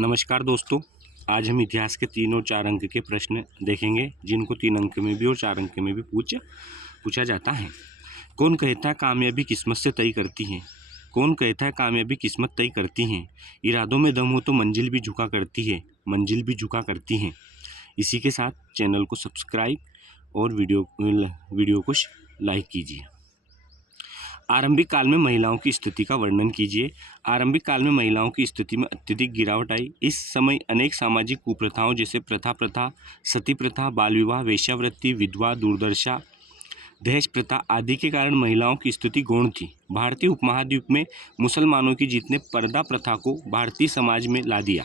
नमस्कार दोस्तों, आज हम इतिहास के 3 और 4 अंक के प्रश्न देखेंगे जिनको 3 अंक में भी और 4 अंक में भी पूछा जाता है। कौन कहता है कामयाबी किस्मत से तय करती है? कौन कहता है कामयाबी किस्मत तय करती है? इरादों में दम हो तो मंजिल भी झुका करती है, मंजिल भी झुका करती है। इसी के साथ चैनल को सब्सक्राइब और वीडियो को लाइक कीजिए। आरंभिक काल में महिलाओं की स्थिति का वर्णन कीजिए। आरंभिक काल में महिलाओं की स्थिति में अत्यधिक गिरावट आई। इस समय अनेक सामाजिक कुप्रथाओं जैसे प्रथा, सती प्रथा, बाल विवाह, वेश्यावृत्ति, विधवा, दुर्दशा, दहेज प्रथा आदि के कारण महिलाओं की स्थिति गौण थी। भारतीय उपमहाद्वीप में मुसलमानों की जीत ने पर्दा प्रथा को भारतीय समाज में ला दिया।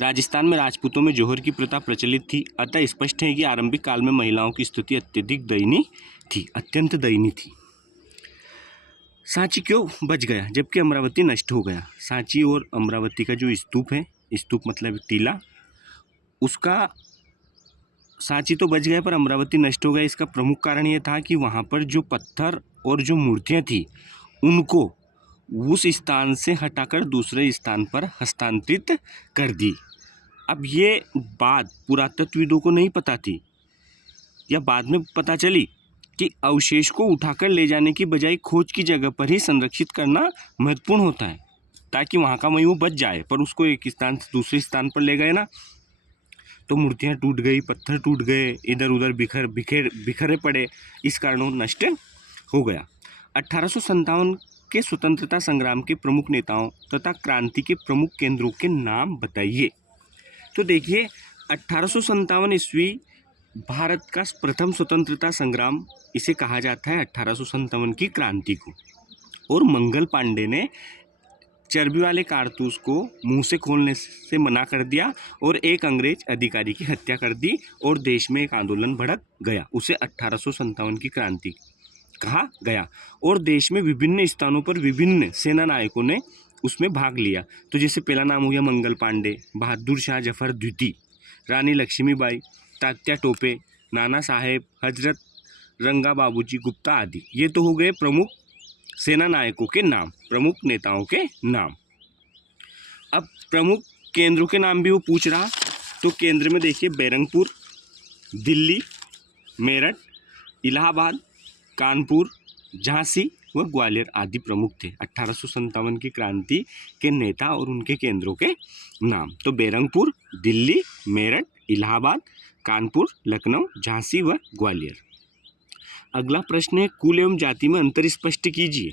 राजस्थान में राजपूतों में जौहर की प्रथा प्रचलित थी। अतः स्पष्ट है कि आरंभिक काल में महिलाओं की स्थिति अत्यधिक दयनीय थी, अत्यंत दयनीय थी। सांची क्यों बच गया जबकि अमरावती नष्ट हो गया? सांची और अमरावती का जो स्तूप है, स्तूप मतलब टीला, उसका सांची तो बच गया पर अमरावती नष्ट हो गया। इसका प्रमुख कारण ये था कि वहाँ पर जो पत्थर और जो मूर्तियाँ थी उनको उस स्थान से हटाकर दूसरे स्थान पर हस्तांतरित कर दी। अब ये बात पुरातत्वविदों को नहीं पता थी या बाद में पता चली कि अवशेष को उठाकर ले जाने की बजाय खोज की जगह पर ही संरक्षित करना महत्वपूर्ण होता है ताकि वहाँ का वो बच जाए। पर उसको एक स्थान से दूसरे स्थान पर ले गए ना, तो मूर्तियाँ टूट गई, पत्थर टूट गए, इधर उधर बिखरे पड़े, इस कारण वो नष्ट हो गया। 1857 के स्वतंत्रता संग्राम के प्रमुख नेताओं तथा क्रांति के प्रमुख केंद्रों के नाम बताइए। तो देखिए, 1857 ईस्वी भारत का प्रथम स्वतंत्रता संग्राम इसे कहा जाता है, 1857 की क्रांति को। और मंगल पांडे ने चर्बी वाले कारतूस को मुंह से खोलने से मना कर दिया और एक अंग्रेज अधिकारी की हत्या कर दी और देश में एक आंदोलन भड़क गया। उसे 1857 की क्रांति कहा गया। और देश में विभिन्न स्थानों पर विभिन्न सेना नायकों ने उसमें भाग लिया। तो जैसे पहला नाम हो गया मंगल पांडे, बहादुर शाह जफर द्वितीय, रानी लक्ष्मीबाई, तात्या टोपे, नाना साहेब, हजरत रंगा बाबूजी गुप्ता आदि। ये तो हो गए प्रमुख सेना नायकों के नाम, प्रमुख नेताओं के नाम। अब प्रमुख केंद्रों के नाम भी वो पूछ रहा, तो केंद्र में देखिए बैरंगपुर, दिल्ली, मेरठ, इलाहाबाद, कानपुर, झांसी व ग्वालियर आदि प्रमुख थे 1857 की क्रांति के नेता और उनके केंद्रों के नाम। तो बैरंगपुर, दिल्ली, मेरठ, इलाहाबाद, कानपुर, लखनऊ, झांसी व ग्वालियर। अगला प्रश्न है, कुल एवं जाति में अंतर स्पष्ट कीजिए।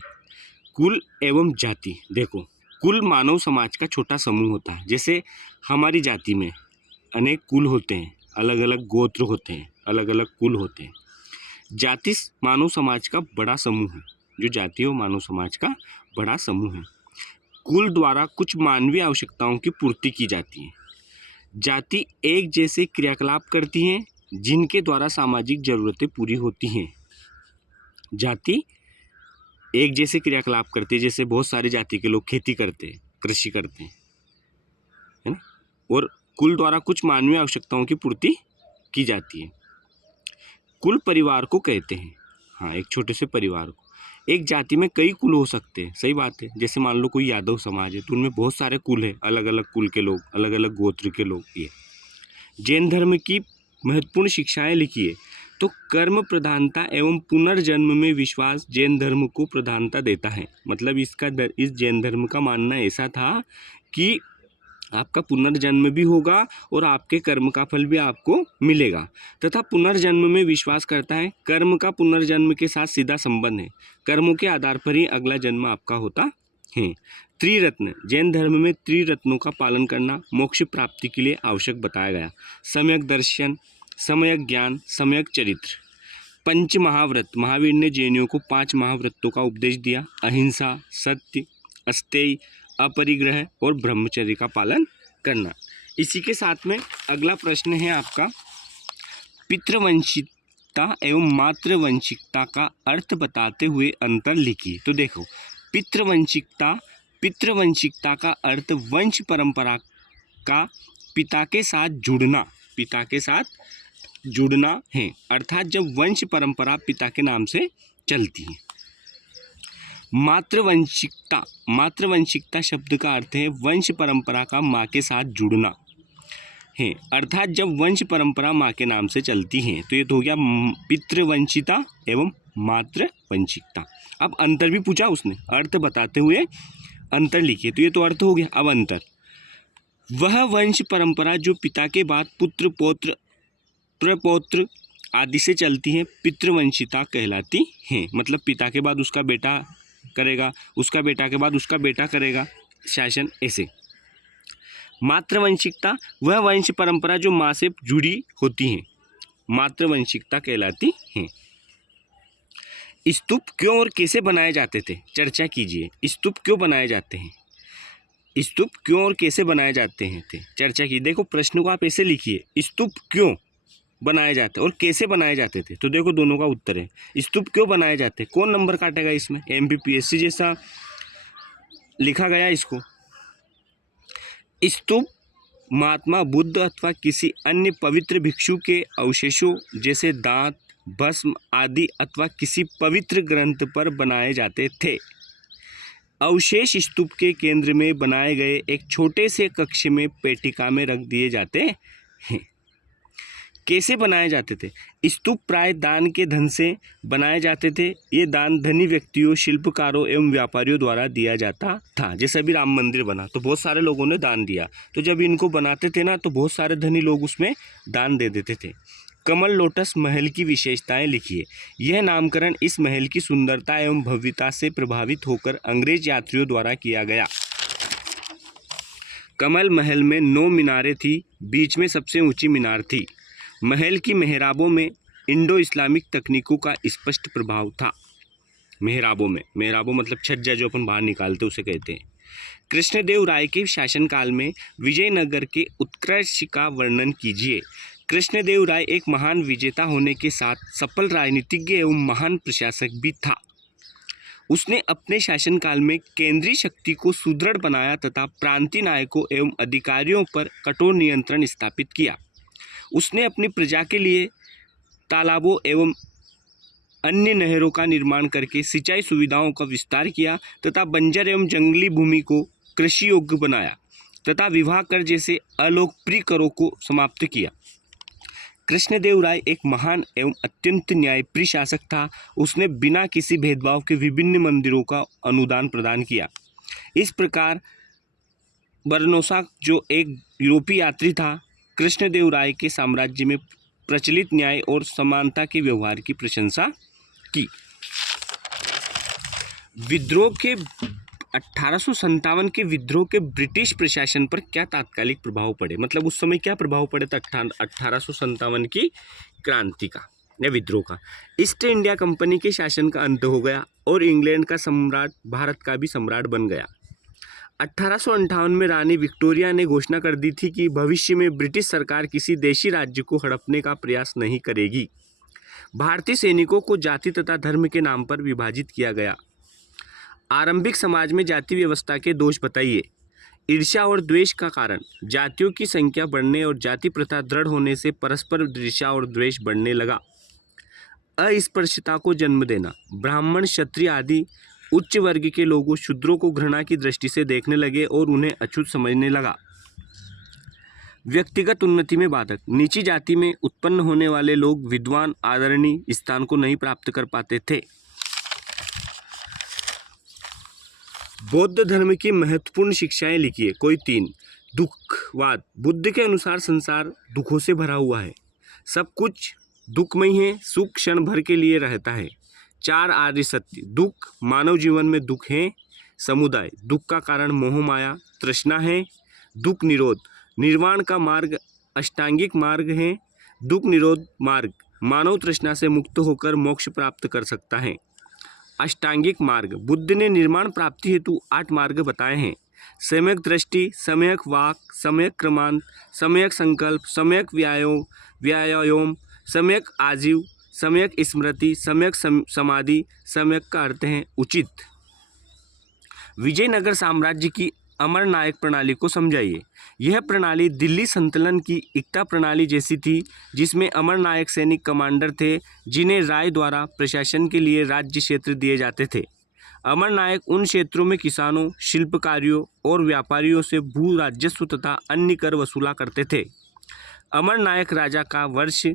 कुल एवं जाति, देखो, कुल मानव समाज का छोटा समूह होता है। जैसे हमारी जाति में अनेक कुल होते हैं, अलग अलग गोत्र होते हैं, अलग अलग कुल होते हैं। जाति मानव समाज का बड़ा समूह है। जो जाति हो मानव समाज का बड़ा समूह है। कुल द्वारा कुछ मानवीय आवश्यकताओं की पूर्ति की जाती है। जाति एक जैसे क्रियाकलाप करती हैं जिनके द्वारा सामाजिक जरूरतें पूरी होती हैं। जाति एक जैसे क्रियाकलाप करती है, जैसे बहुत सारी जाति के लोग खेती करते हैं, कृषि करते हैं, है ना। और कुल द्वारा कुछ मानवीय आवश्यकताओं की पूर्ति की जाती है। कुल परिवार को कहते हैं, हाँ, एक छोटे से परिवार को। एक जाति में कई कुल हो सकते हैं, सही बात है। जैसे मान लो कोई यादव समाज है तो उनमें बहुत सारे कुल है, अलग अलग कुल के लोग, अलग अलग गोत्र के लोग। ये जैन धर्म की महत्वपूर्ण शिक्षाएं लिखिए। तो कर्म प्रधानता एवं पुनर्जन्म में विश्वास जैन धर्म को प्रधानता देता है। मतलब इस जैन धर्म का मानना ऐसा था कि आपका पुनर्जन्म भी होगा और आपके कर्म का फल भी आपको मिलेगा, तथा पुनर्जन्म में विश्वास करता है। कर्म का पुनर्जन्म के साथ सीधा संबंध है। कर्मों के आधार पर ही अगला जन्म आपका होता है। त्रिरत्न, जैन धर्म में त्रिरत्नों का पालन करना मोक्ष प्राप्ति के लिए आवश्यक बताया गया। सम्यक दर्शन, सम्यक ज्ञान, सम्यक चरित्र। पंच महाव्रत, महावीर ने जैनियों को 5 महाव्रतों का उपदेश दिया। अहिंसा, सत्य, अस्तेय, अपरिग्रह और ब्रह्मचर्य का पालन करना। इसी के साथ में अगला प्रश्न है आपका, पितृवंशिकता एवं मातृवंशिकता का अर्थ बताते हुए अंतर लिखिए। तो देखो, पितृवंशिकता का अर्थ वंश परंपरा का पिता के साथ जुड़ना है, अर्थात जब वंश परंपरा पिता के नाम से चलती है। मातृवंशिकता, मातृवंशिकता शब्द का अर्थ है वंश परंपरा का माँ के साथ जुड़ना है, अर्थात जब वंश परंपरा माँ के नाम से चलती हैं। तो ये तो हो गया पितृवंशिता एवं मातृवंशिकता। अब अंतर भी पूछा उसने, अर्थ बताते हुए अंतर लिखिए। तो ये तो अर्थ हो गया। अब अंतर, वह वंश परंपरा जो पिता के बाद पुत्र पौत्र प्रपौत्र आदि से चलती हैं पितृवंशिता कहलाती हैं। मतलब पिता के बाद उसका बेटा करेगा, उसका बेटा के बाद उसका बेटा करेगा शासन, ऐसे। मातृवंशिकता, वह वंश परंपरा जो माँ से जुड़ी होती हैं, मातृवंशिकता कहलाती हैं। स्तूप क्यों और कैसे बनाए जाते थे, चर्चा कीजिए। स्तूप क्यों बनाए जाते हैं, स्तूप क्यों और कैसे बनाए जाते हैं थे, चर्चा की। देखो प्रश्न को आप ऐसे लिखिए, स्तूप क्यों बनाए जाते और कैसे बनाए जाते थे। तो देखो दोनों का उत्तर है। स्तूप क्यों बनाए जाते, कौन नंबर काटेगा इसमें, MPPSC जैसा लिखा गया इसको। स्तूप महात्मा बुद्ध अथवा किसी अन्य पवित्र भिक्षु के अवशेषों जैसे दांत, भस्म आदि अथवा किसी पवित्र ग्रंथ पर बनाए जाते थे। अवशेष स्तूप के केंद्र में बनाए गए एक छोटे से कक्ष में पेटिका में रख दिए जाते हैं। कैसे बनाए जाते थे, स्तूप प्राय दान के धन से बनाए जाते थे। ये दान धनी व्यक्तियों, शिल्पकारों एवं व्यापारियों द्वारा दिया जाता था। जैसे अभी राम मंदिर बना तो बहुत सारे लोगों ने दान दिया, तो जब इनको बनाते थे ना तो बहुत सारे धनी लोग उसमें दान दे देते थे। कमल लोटस महल की विशेषताएं लिखिए। यह नामकरण इस महल की सुंदरता एवं भव्यता से प्रभावित होकर अंग्रेज यात्रियों द्वारा किया गया। कमल महल में 9 मीनारें थी, बीच में सबसे ऊंची मीनार थी। महल की मेहराबों में इंडो इस्लामिक तकनीकों का स्पष्ट प्रभाव था। मेहराबों में, मेहराबों मतलब छज्जा जो अपन बाहर निकालते उसे कहते हैं। कृष्णदेव राय के शासनकाल में विजयनगर के उत्कर्ष का वर्णन कीजिए। कृष्णदेव राय एक महान विजेता होने के साथ सफल राजनीतिज्ञ एवं महान प्रशासक भी था। उसने अपने शासनकाल में केंद्रीय शक्ति को सुदृढ़ बनाया तथा प्रांतीय नायकों एवं अधिकारियों पर कठोर नियंत्रण स्थापित किया। उसने अपनी प्रजा के लिए तालाबों एवं अन्य नहरों का निर्माण करके सिंचाई सुविधाओं का विस्तार किया तथा बंजर एवं जंगली भूमि को कृषि योग्य बनाया तथा विवाह कर जैसे अलोकप्रिय करों को समाप्त किया। कृष्णदेव राय एक महान एवं अत्यंत न्यायप्रिय शासक था। उसने बिना किसी भेदभाव के विभिन्न मंदिरों का अनुदान प्रदान किया। इस प्रकार बरनोसा जो एक यूरोपीय यात्री था, कृष्णदेव राय के साम्राज्य में प्रचलित न्याय और समानता के व्यवहार की प्रशंसा की। विद्रोह के 1857 के विद्रोह के ब्रिटिश प्रशासन पर क्या तात्कालिक प्रभाव पड़े, मतलब उस समय क्या प्रभाव पड़े था 1857 की क्रांति का या विद्रोह का। ईस्ट इंडिया कंपनी के शासन का अंत हो गया और इंग्लैंड का सम्राट भारत का भी सम्राट बन गया। 1858 में रानी विक्टोरिया ने घोषणा कर दी थी कि भविष्य में ब्रिटिश सरकार किसी देशी राज्य को हड़पने का प्रयास नहीं करेगी। भारतीय सैनिकों को जाति तथा धर्म के नाम पर विभाजित किया गया। आरंभिक समाज में जाति व्यवस्था के दोष बताइए। ईर्ष्या और द्वेष का कारण, जातियों की संख्या बढ़ने और जाति प्रथा दृढ़ होने से परस्पर ईर्ष्या और द्वेष बढ़ने लगा। अस्पृश्यता को जन्म देना, ब्राह्मण, क्षत्रिय आदि उच्च वर्ग के लोगों शूद्रों को घृणा की दृष्टि से देखने लगे और उन्हें अछूत समझने लगा। व्यक्तिगत उन्नति में बाधक, नीची जाति में उत्पन्न होने वाले लोग विद्वान आदरणीय स्थान को नहीं प्राप्त कर पाते थे। बौद्ध धर्म की महत्वपूर्ण शिक्षाएं लिखिए, कोई 3। दुखवाद, बुद्ध के अनुसार संसार दुखों से भरा हुआ है, सब कुछ दुखमय है, सुख क्षण भर के लिए रहता है। 4 आर्य सत्य, दुख, मानव जीवन में दुख है। समुदाय, दुख का कारण मोह माया तृष्णा है। दुख निरोध, निर्वाण का मार्ग अष्टांगिक मार्ग है। दुख निरोध मार्ग मानव तृष्णा से मुक्त होकर मोक्ष प्राप्त कर सकता है। अष्टांगिक मार्ग, बुद्ध ने निर्माण प्राप्ति हेतु 8 मार्ग बताए हैं। सम्यक दृष्टि, सम्यक वाक, सम्यक क्रमांत, सम्यक संकल्प, सम्यक व्यायाम, सम्यक आजीव, सम्यक स्मृति, सम्यक समाधि। सम्यक का अर्थ है उचित। विजयनगर साम्राज्य की अमर नायक प्रणाली को समझाइए। यह प्रणाली दिल्ली संतलन की एकता प्रणाली जैसी थी, जिसमें अमर नायक सैनिक कमांडर थे जिन्हें राय द्वारा प्रशासन के लिए राज्य क्षेत्र दिए जाते थे। अमर नायक उन क्षेत्रों में किसानों, शिल्पकारियों और व्यापारियों से भू राजस्व तथा अन्य कर वसूला करते थे। अमर नायक राजा का वर्ष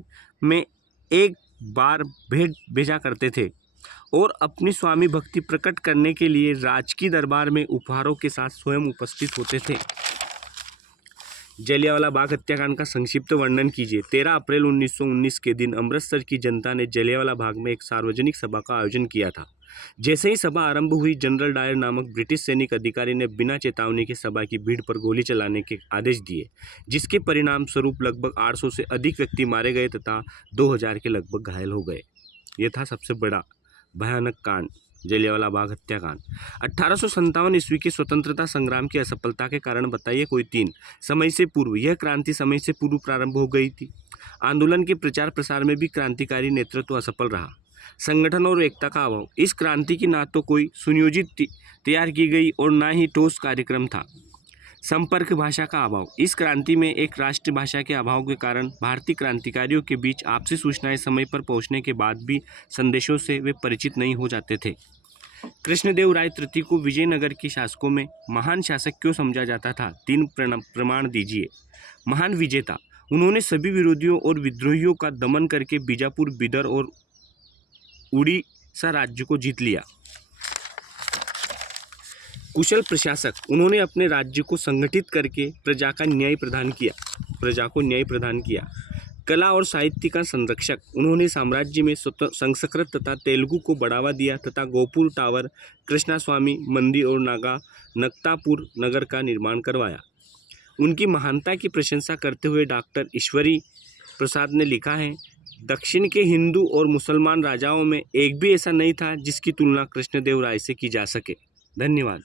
में एक बार भेंट भेजा करते थे और अपनी स्वामी भक्ति प्रकट करने के लिए राजकीय दरबार में उपहारों के साथ स्वयं उपस्थित होते थे। जलियांवाला बाग हत्याकांड का संक्षिप्त वर्णन कीजिए। 13 अप्रैल 1919 के दिन अमृतसर की जनता ने जलियांवाला बाग में एक सार्वजनिक सभा का आयोजन किया था। जैसे ही सभा आरंभ हुई, जनरल डायर नामक ब्रिटिश सैनिक अधिकारी ने बिना चेतावनी के सभा की भीड़ पर गोली चलाने के आदेश दिए, जिसके परिणाम स्वरूप लगभग 800 से अधिक व्यक्ति मारे गए तथा 2000 के लगभग घायल हो गए। यह था सबसे बड़ा भयानक कांड, जलियांवाला बाग हत्याकांड। 1857 ईस्वी के स्वतंत्रता संग्राम की असफलता के कारण बताइए कोई 3। समय से पूर्व, यह क्रांति समय से पूर्व प्रारंभ हो गई थी। आंदोलन के प्रचार प्रसार में भी क्रांतिकारी नेतृत्व असफल रहा। संगठन और एकता का अभाव, इस क्रांति की ना तो कोई सुनियोजित तैयार की गई और ना ही ठोस कार्यक्रम था। संपर्क भाषा का अभाव, इस क्रांति में एक राष्ट्रीय भाषा के अभाव के कारण भारतीय क्रांतिकारियों के बीच आपसी सूचनाएं समय पर पहुंचने के बाद भी संदेशों से वे परिचित नहीं हो जाते थे। कृष्णदेव राय तृतीय को विजयनगर के शासकों में महान शासक क्यों समझा जाता था? 3 प्रमाण दीजिए। महान विजेता, उन्होंने सभी विरोधियों और विद्रोहियों का दमन करके बीजापुर, बिदर और उड़ीसा राज्य को जीत लिया। कुशल प्रशासक, उन्होंने अपने राज्य को संगठित करके प्रजा को न्याय प्रदान किया। कला और साहित्य का संरक्षक, उन्होंने साम्राज्य में संस्कृत तथा तेलुगु को बढ़ावा दिया तथा गोपुर टावर, कृष्णास्वामी मंदिर और नक्तापुर नगर का निर्माण करवाया। उनकी महानता की प्रशंसा करते हुए डॉक्टर ईश्वरी प्रसाद ने लिखा है, दक्षिण के हिंदू और मुसलमान राजाओं में एक भी ऐसा नहीं था जिसकी तुलना कृष्णदेव राय से की जा सके। धन्यवाद।